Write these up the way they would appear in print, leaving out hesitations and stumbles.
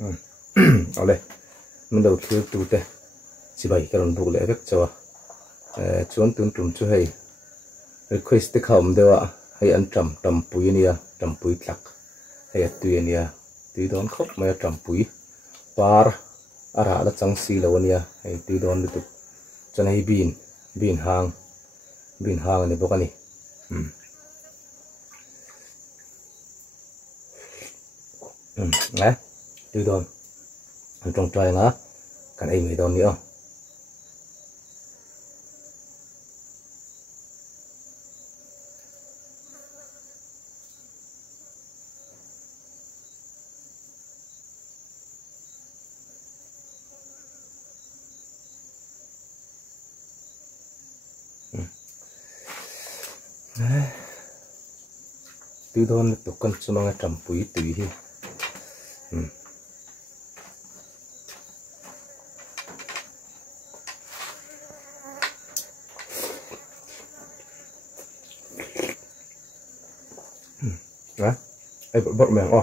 เอาเลยมันเดือดคือตูเตะสิบใบกระดนบุกเลยก็จะชวนตุนตุ่มช่วยrequest ที่เขาไม่ได้ว่าให้อันจำปุ๋ยเนี่ยจำปุ๋ยหลักให้ตัวเนี่ยตีโดนครบมาจำปุ๋ยปาร์อะไรละจังสีแล้วเนี่ยให้ตีโดนดูจะให้บินห่างนี่พวกนี้นะตีโดนตรงใจนะกันไอ้ไม่โดนเนี่ยตีโดนตุกันสมองจำปุ๋ยตุยนะไอ้บดแมงอ๋อ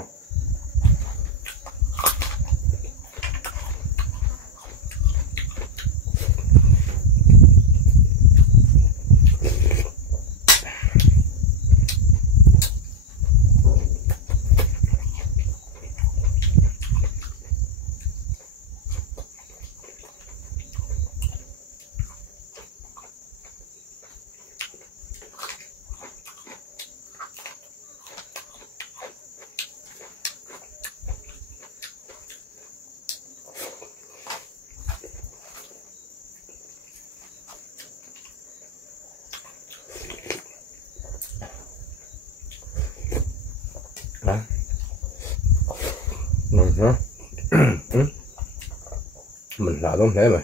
mình lạ lắm thế mày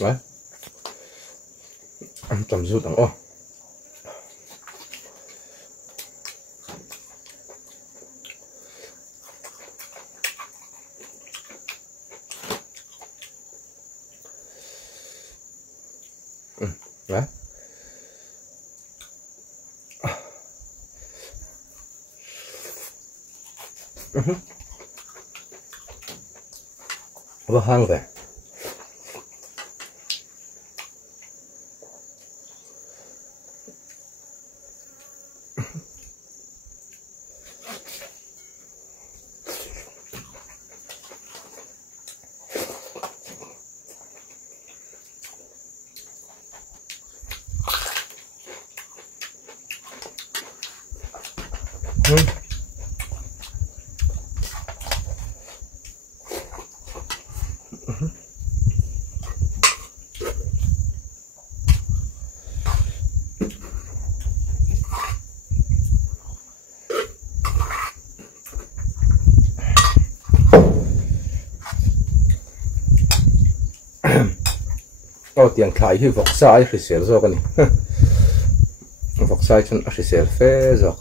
đấy ăn chấm rút đắng ô đấy và hang về tiền khai hi vọc sai khi sel rồi cái này vọc sai chân khi sel phê rồi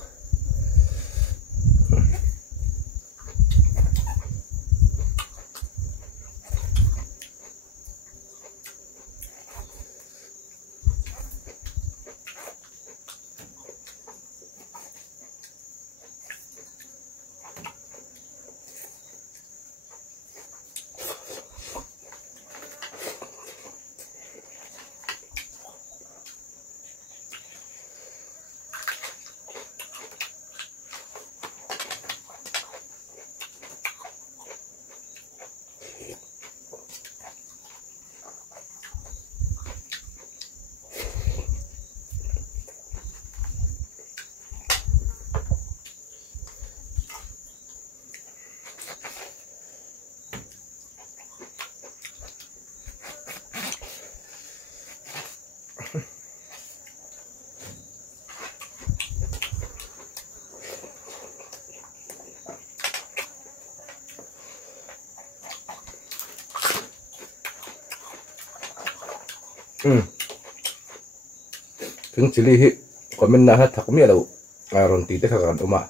Tiếng chili hi còn mình na thắc mía đâu ron tí thế khác mà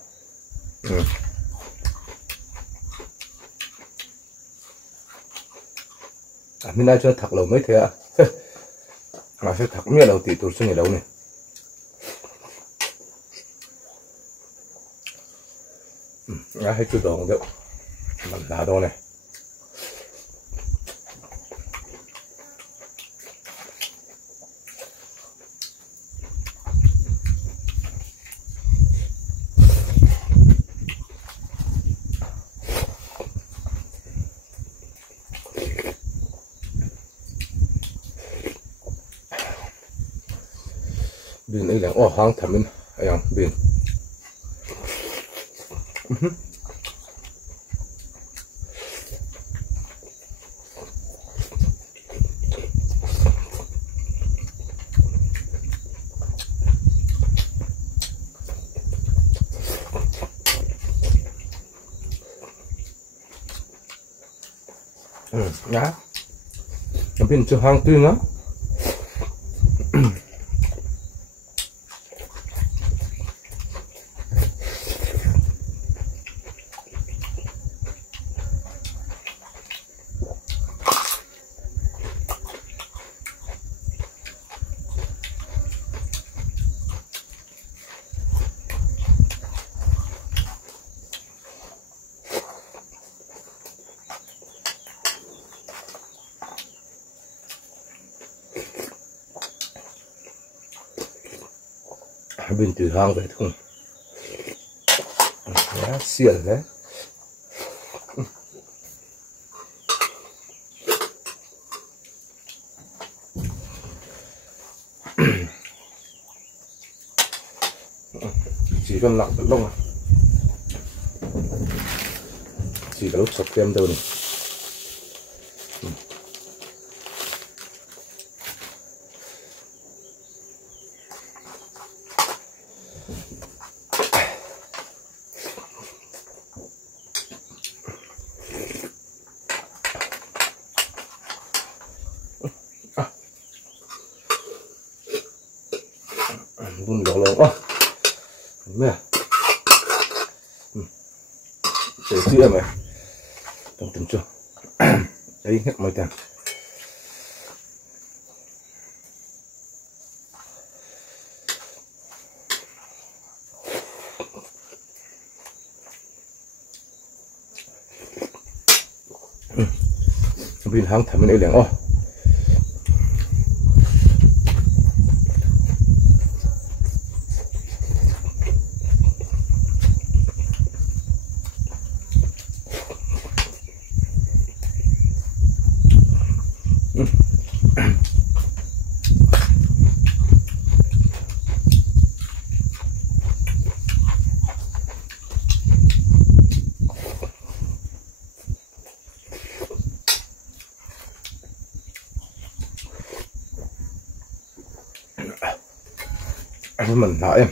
mình ai cho thắc lâu mấy thế à mà sẽ thắc mía đâu tí tôi suy nghĩ đâu này hay chút đồ đâu mình đá đồ này bin ấy là hang thầm mình ayang bin nhá bin chưa hang tươi nữa bên từ hang về thôi xiên đấy chỉ cần lặng lông à chỉ có lúc sập kem thôi này vun gạo lông à mẹ để chia mày trong từng chưa đấy hết mấy tiền bên hang thầm bên ấy liền mình lại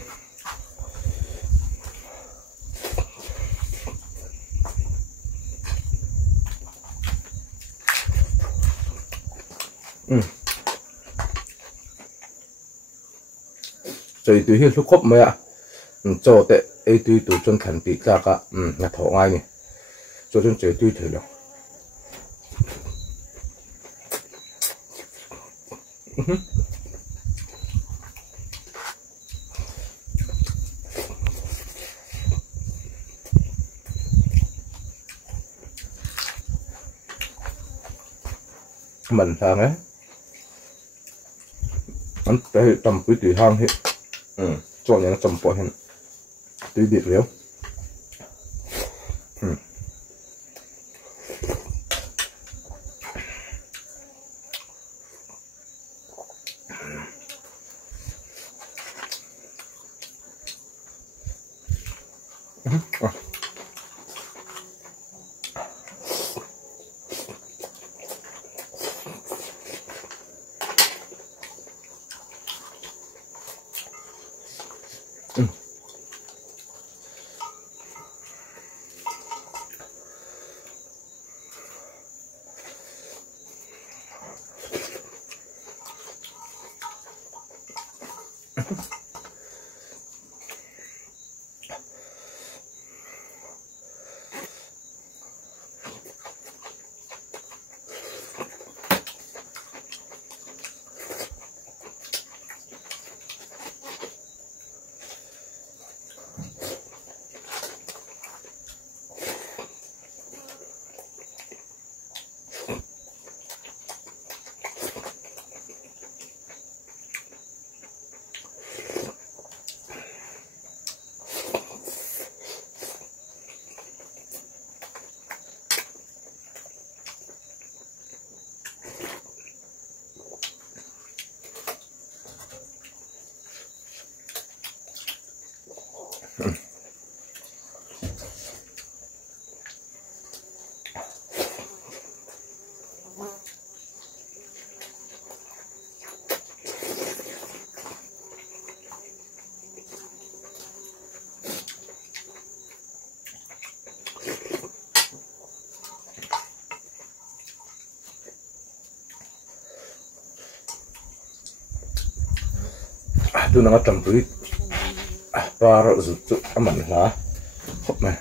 chơi tùy hiện lúc khóc mày ạ cho tệ ấy tùy tụi chân thành tị ra cả nhà thọ ngay nè cho chân chơi tùy thử đâu mình thằng ấy anh tới tầm quý tùy hang hết cho nhà nó trồng bỏ hết tùy biệt liễu tu nanga tampui par zu chu aman hla khop ma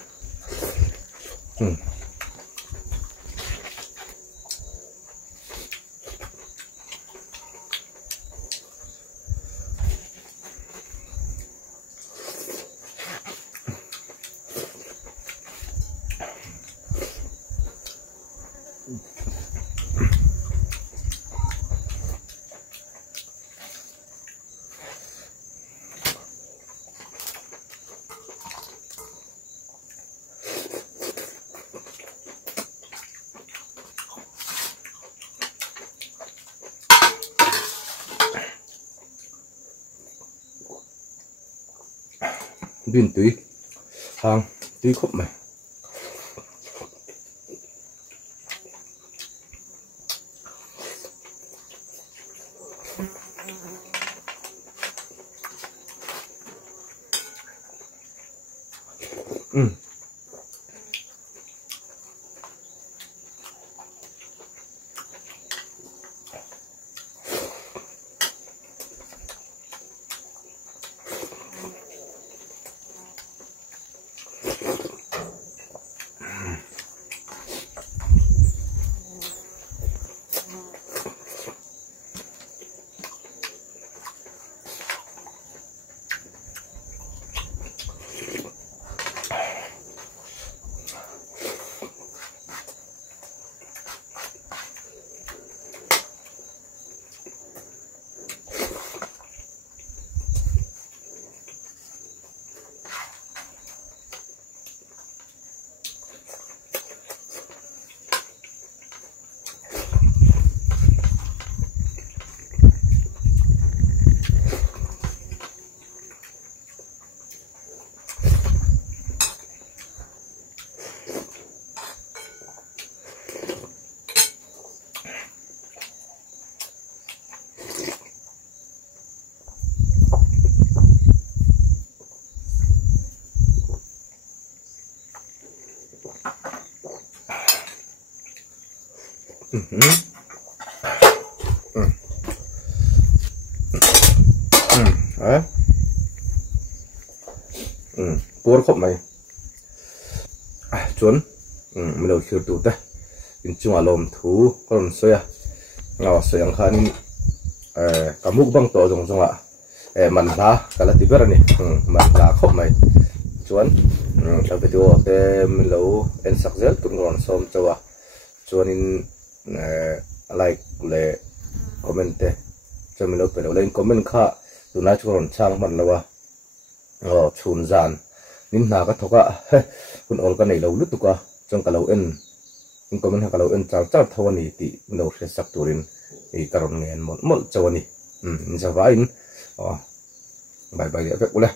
bin tui hang tui khop ma por khop mai chuan mình đầu chiều tụ ta in chung alom thu còn soya ngào soyang khanin kamuk bang to jong jong man la kala ti berani man la khop mai chuan ta video te mình lo en sakzel tun ron som chawa chuan in like le comment te cho mình lo pe lo lên comment kha tuna chuan chang man lawa chhunzan nin na ka thoka kun ol ka nei lo lut ka chong ka lo en in comment ha ka lo en char char thawani ti no hre sak turin e karon ngen mol mol chawani in zawain bye bye le ule